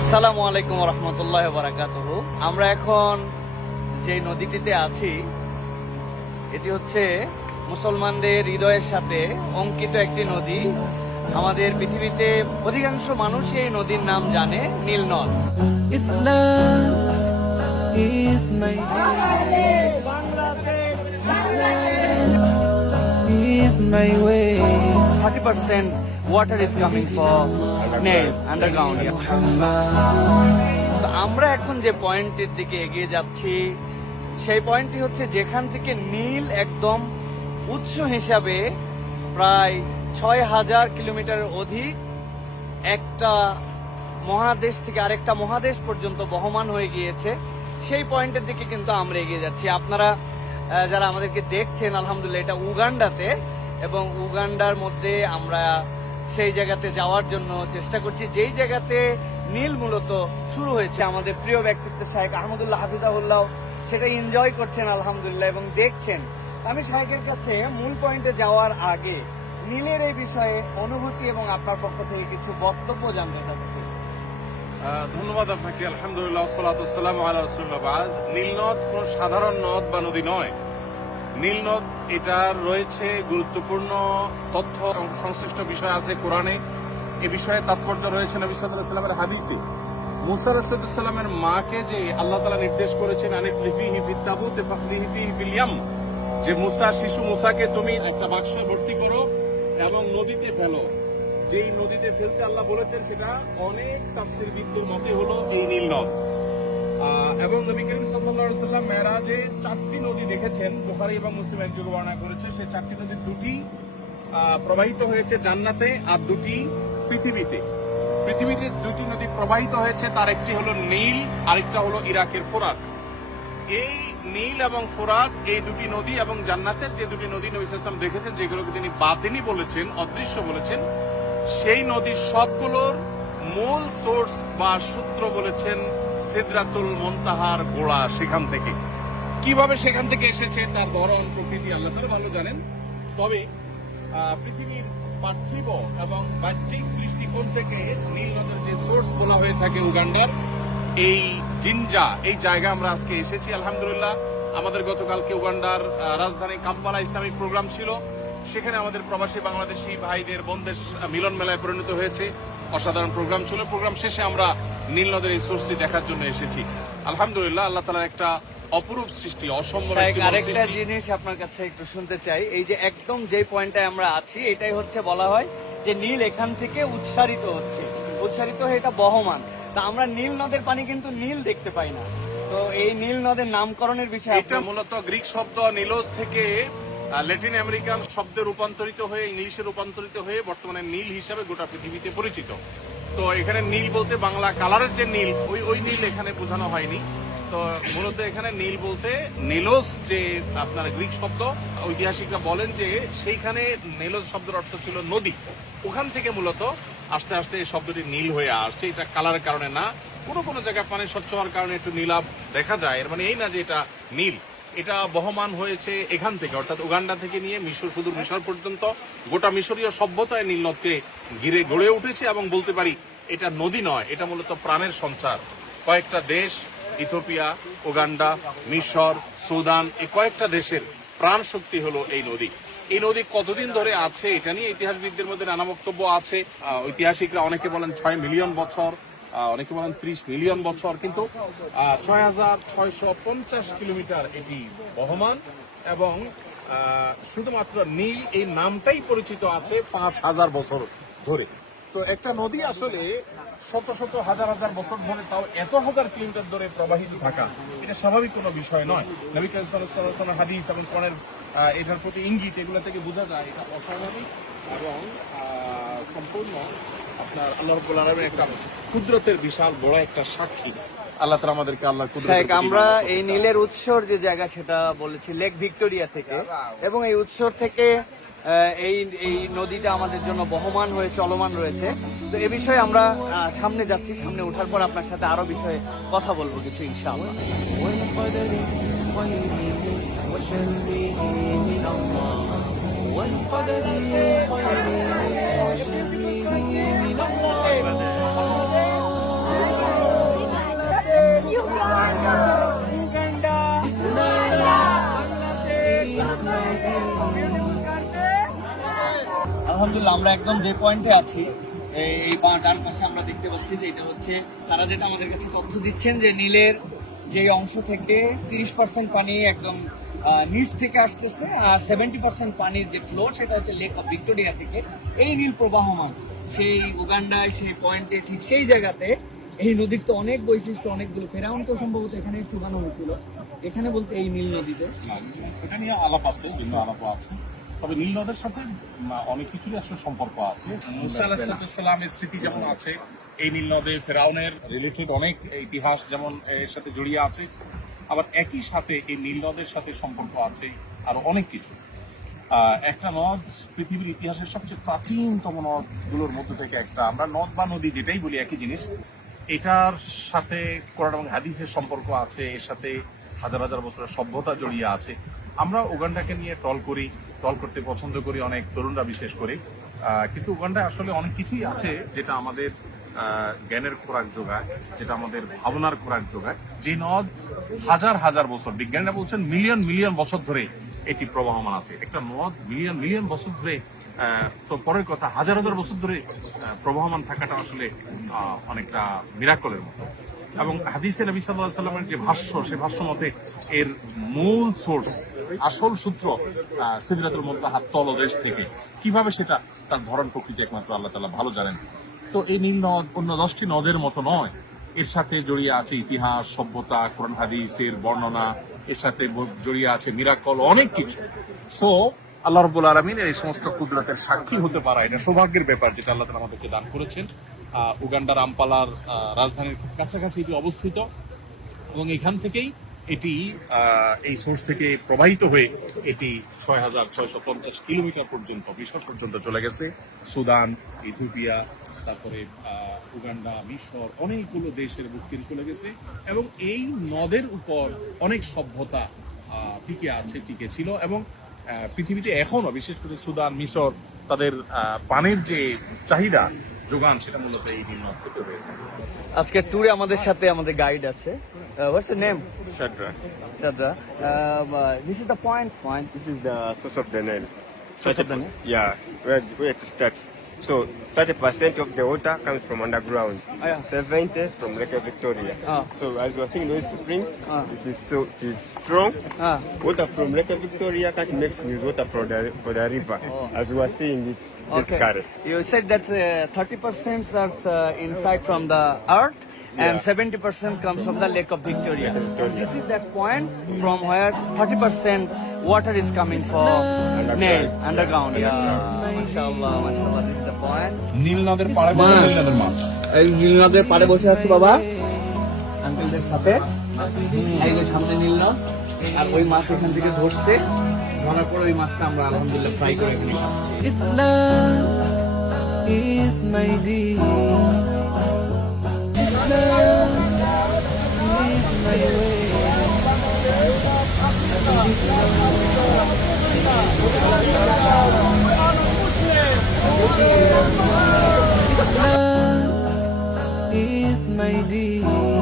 আসসালামু আলাইকুম রহমতুল্লাহ বারাকাত আমরা এখন যে নদীটিতে আছি এটি হচ্ছে মুসলমানদের হৃদয়ের সাথে অঙ্কিত একটি নদী আমাদের পৃথিবীতে অধিকাংশ মানুষ এই নদীর নাম জানে নীল নদ ইসলাম is my way. Is 40% water is coming for nail underground. তো আমরা এখন যে পয়েন্টের দিকে এগিয়ে যাচ্ছি সেই পয়েন্টটি হচ্ছে যেখান থেকে নীল একদম উৎস হিসাবে প্রায় ছয় হাজার কিলোমিটার অধিক একটা মহাদেশ থেকে আরেকটা মহাদেশ পর্যন্ত বহমান হয়ে গিয়েছে সেই পয়েন্টের দিকে কিন্তু আমরা এগিয়ে যাচ্ছি আপনারা যারা আমাদেরকে দেখছেন আলহামদুলিল্লাহ এটা উগান্ডাতে এবং উগান্ডার মধ্যে আমরা সেই জায়গাতে যাওয়ার জন্য চেষ্টা করছি যেই জায়গাতে নীল মূলত শুরু হয়েছে আমাদের প্রিয় ব্যক্তিত্ব শাহেক আহমদুল্লাহ হাফিজাহুল্লাহ সেটা এনজয় করছেন আলহামদুলিল্লাহ এবং দেখছেন আমি শাহেকের কাছে মূল পয়েন্টে যাওয়ার আগে নীলের এই বিষয়ে অনুভূতি এবং আপনার পক্ষ থেকে কিছু বক্তব্য জানতে চাচ্ছি ধন্যবাদ আপনাকে আলহামদুলিল্লাহ সালাম আল্লাহ নীল নদ কোন সাধারণ নদ বা নদী নয় নীলনদ এটা রয়েছে গুরুত্বপূর্ণ তথ্য সংশ্লিষ্ট বিষয় আছে কোরআনে এ বিষয়ে তাৎপর্য রয়েছে নবী সাদামের হাদিসে মুসা রসদুসাল্লামের মাকে যে আল্লাহ তালা নির্দেশ করেছেন অনেক লিফি হিফি তাবুতে ফাহদি হিফি হিফিলিয়াম যে মুসা শিশু মুসাকে তুমি একটা বাক্সে ভর্তি করো এবং নদীতে ফেলো যেই নদীতে ফেলতে আল্লাহ বলেছেন সেটা অনেক তাফসির বিদ্যুর মতে হলো এই নীলনদ এবং নবী করিম সাল্লা সাল্লাম মেরাজে চারটি নদী দেখেছেন বুখারি এবং মুসলিম একযোগে বর্ণনা করেছে সেই চারটি নদীর দুটি প্রবাহিত হয়েছে জান্নাতে আর দুটি পৃথিবীতে পৃথিবীতে দুটি নদী প্রবাহিত হয়েছে তার একটি হলো নীল আরেকটা হলো ইরাকের ফোরাত এই নীল এবং ফোরাত এই দুটি নদী এবং জান্নাতের যে দুটি নদী নবী সাল্লাম দেখেছেন যেগুলোকে তিনি বাতিনি বলেছেন অদৃশ্য বলেছেন সেই নদীর সবগুলোর মূল সোর্স বা সূত্র বলেছেন সিদ্রাতুল মন্তাহার গোড়া সেখান থেকে কিভাবে সেখান থেকে এসেছে তার ধরন প্রকৃতি আল্লাহ তারা ভালো জানেন তবে পৃথিবীর পার্থিব এবং বাহ্যিক দৃষ্টিকোণ থেকে নীল নদের যে সোর্স বলা হয়ে থাকে উগান্ডার এই জিঞ্জা এই জায়গা আমরা আজকে এসেছি আলহামদুলিল্লাহ আমাদের গতকালকে উগান্ডার রাজধানী কাম্পালা ইসলামিক প্রোগ্রাম ছিল সেখানে আমাদের প্রবাসী বাংলাদেশি ভাইদের বন্দেশ মিলন মেলায় পরিণত হয়েছে অসাধারণ প্রোগ্রাম ছিল প্রোগ্রাম শেষে আমরা নদের এই সোর্সটি দেখার জন্য এসেছি আলহামদুলিল্লাহ আল্লাহ তালার একটা অপরূপ সৃষ্টি অসম্ভব আরেকটা জিনিস আপনার কাছে একটু শুনতে চাই এই যে একদম যে পয়েন্টটা আমরা আছি এটাই হচ্ছে বলা হয় যে নীল এখান থেকে উচ্ছারিত হচ্ছে উচ্ছারিত হয়ে এটা বহমান তা আমরা নীল নদের পানি কিন্তু নীল দেখতে পাই না তো এই নীল নদের নামকরণের বিষয়ে এটা মূলত গ্রিক শব্দ নীলস থেকে ল্যাটিন আমেরিকান শব্দে রূপান্তরিত হয়ে ইংলিশে রূপান্তরিত হয়ে বর্তমানে নীল হিসাবে গোটা পৃথিবীতে পরিচিত তো এখানে নীল বলতে বাংলা কালারের যে নীল ওই ওই নীল এখানে বোঝানো হয়নি তো মূলত এখানে নীল বলতে নেলোস যে আপনার গ্রিক শব্দ ঐতিহাসিকরা বলেন যে সেইখানে নেলোস শব্দের অর্থ ছিল নদী ওখান থেকে মূলত আস্তে আস্তে এই শব্দটি নীল হয়ে আসছে এটা কালারের কারণে না কোনো কোনো জায়গায় পানি স্বচ্ছ হওয়ার কারণে একটু নীলাভ দেখা যায় এর মানে এই না যে এটা নীল এটা বহমান হয়েছে এখান থেকে অর্থাৎ উগান্ডা থেকে নিয়ে মিশর সুদূর মিশর পর্যন্ত গোটা মিশরীয় সভ্যতায় নীলনদকে ঘিরে গড়ে উঠেছে এবং বলতে পারি এটা নদী নয় এটা মূলত প্রাণের সঞ্চার কয়েকটা দেশ ইথোপিয়া উগান্ডা মিশর সুদান এই কয়েকটা দেশের প্রাণ শক্তি হলো এই নদী এই নদী কতদিন ধরে আছে এটা নিয়ে ইতিহাসবিদদের মধ্যে নানা বক্তব্য আছে ঐতিহাসিকরা অনেকে বলেন ছয় মিলিয়ন বছর অনেকে বলেন ত্রিশ মিলিয়ন বছর কিন্তু ছয় হাজার ছয়শো পঞ্চাশ কিলোমিটার এটি বহমান এবং শুধুমাত্র নীল এই নামটাই পরিচিত আছে পাঁচ হাজার বছর ধরে তো একটা নদী আসলে শত শত হাজার হাজার বছর ধরে তাও এত হাজার কিলোমিটার ধরে প্রবাহিত থাকা এটা স্বাভাবিক কোনো বিষয় নয় নবী কালাম হাদিস এবং কনের এটার প্রতি ইঙ্গিত এগুলো থেকে বোঝা যায় এটা অস্বাভাবিক এবং সম্পূর্ণ আপনার আল্লাহ রাব্বুল আলামিনের একটা কুদরতের বিশাল বড় একটা সাক্ষী আল্লাহ তাআলা আমাদেরকে আল্লাহ কুদরতের শাহেক, প্রতি আমরা ইমান এই করতে নীলের উৎসর যে জায়গা সেটা বলেছি লেক ভিক্টোরিয়া থেকে এবং এই উৎসর থেকে আহ, এই এই নদীটা আমাদের জন্য বহমান হয়ে চলমান রয়েছে তো এ বিষয়ে আমরা আহ, সামনে যাচ্ছি সামনে ওঠার পর আপনার সাথে আরো বিষয়ে কথা বলবো কিছু ইনশাআল্লাহ والقدر خيره আমরা একদম যে পয়েন্টে আছি এই ডান পাশে আমরা দেখতে পাচ্ছি যে এটা হচ্ছে তারা যেটা আমাদের কাছে তথ্য দিচ্ছেন যে নীলের যে অংশ থেকে তিরিশ পার্সেন্ট পানি একদম নিচ থেকে আসতেছে আর সেভেন্টি পার্সেন্ট পানির যে ফ্লো সেটা হচ্ছে লেক অফ ভিক্টোরিয়া থেকে এই নীল প্রবাহমান সেই উগান্ডায় সেই পয়েন্টে ঠিক সেই জায়গাতে এই নদীর তো অনেক বৈশিষ্ট্য অনেকগুলো তো সম্ভবত এখানে চুকানো হয়েছিল এখানে বলতে এই নীল নদীতে এটা নিয়ে আলাপ আছে আলাপ আছে তবে নীল নদের সাথে অনেক কিছুরই আসলে সম্পর্ক আছে মুসা স্মৃতি যেমন আছে এই নীল নদে ফেরাউনের রিলেটেড অনেক ইতিহাস যেমন এর সাথে জড়িয়ে আছে আবার একই সাথে এই নীল নদের সাথে সম্পর্ক আছে আরো অনেক কিছু একটা নদ পৃথিবীর ইতিহাসের সবচেয়ে প্রাচীনতম নদগুলোর মধ্যে থেকে একটা আমরা নদ বা নদী যেটাই বলি একই জিনিস এটার সাথে কোরআন এবং হাদিসের সম্পর্ক আছে এর সাথে হাজার হাজার বছরের সভ্যতা জড়িয়ে আছে আমরা উগান্ডাকে নিয়ে টল করি টল করতে পছন্দ করি অনেক তরুণরা বিশেষ করে কিন্তু উগান্ডায় আসলে অনেক কিছুই আছে যেটা আমাদের জ্ঞানের খোরাক যোগায় যেটা আমাদের ভাবনার খোরাক যোগায় যে নদ হাজার হাজার বছর বিজ্ঞানীরা বলছেন মিলিয়ন মিলিয়ন বছর ধরে এটি প্রবাহমান আছে একটা নদ মিলিয়ন মিলিয়ন বছর ধরে তো পরের কথা হাজার হাজার বছর ধরে প্রবাহমান থাকাটা আসলে অনেকটা মিরাকলের মতো এবং হাদিসে নবী সাল্লাহ সাল্লামের যে ভাষ্য সে ভাষ্য মতে এর মূল সোর্স আসল সূত্র সিদ্ধাতুল মোত্তাহার তলদেশ থেকে কিভাবে সেটা তার ধরন প্রকৃতি একমাত্র আল্লাহ তালা ভালো জানেন তো এই নিম্ন অন্য দশটি নদের মতো নয় এর সাথে জড়িয়ে আছে ইতিহাস সভ্যতা কোরআন হাদিসের বর্ণনা এর সাথে জড়িয়ে আছে মিরাকল অনেক কিছু সো আল্লাহ রবুল আলমিন এই সমস্ত কুদরতের সাক্ষী হতে পারা এটা সৌভাগ্যের ব্যাপার যেটা আল্লাহ তালা আমাদেরকে দান করেছেন উগান্ডার আমপালার রাজধানীর কাছাকাছি এটি অবস্থিত এবং এখান থেকেই এটি এই সোর্স থেকে প্রবাহিত হয়ে এটি ছয় হাজার ছয়শো পঞ্চাশ কিলোমিটার পর্যন্ত মিশর পর্যন্ত চলে গেছে সুদান ইথিওপিয়া তারপরে উগান্ডা মিশর অনেকগুলো দেশের মুক্তির চলে গেছে এবং এই নদের উপর অনেক সভ্যতা টিকে আছে টিকে ছিল এবং পৃথিবীতে এখনও বিশেষ করে সুদান মিশর তাদের পানির যে চাহিদা যোগান সেটা মূলত এই দিন আজকে ট্যুরে আমাদের সাথে আমাদের গাইড আছে what's the name Sadra Sadra this is the point point this is the source of the name source the name yeah way it starts So 30% of the water comes from underground. Ah, yeah. 70 from Lake Victoria. Ah. So as you are seeing those springs, ah. it is so it is strong. Ah. Water from Lake Victoria can't mix with water for the for the river. Oh. As you are seeing it okay. You said that 30% uh, is uh, inside from the earth. Yeah. and 70% comes from the Lake of Victoria. this is the point from where 30% water is coming from nail underground. Yeah, yeah. mashallah, mashallah. নীলনদের পাড়ে বসে নীলনদের মা এই নীলনদের পাড়ে বসে আছি বাবা আঙ্কেলদের সাথে এই যে সামনে নীলনদ আর ওই মাছ এখান থেকে ধরছে ধরার পর ওই মাছটা আমরা আলহামদুলিল্লাহ ফ্রাই করে নিলাম ইসলাম is my ডি Islam is my way my dear.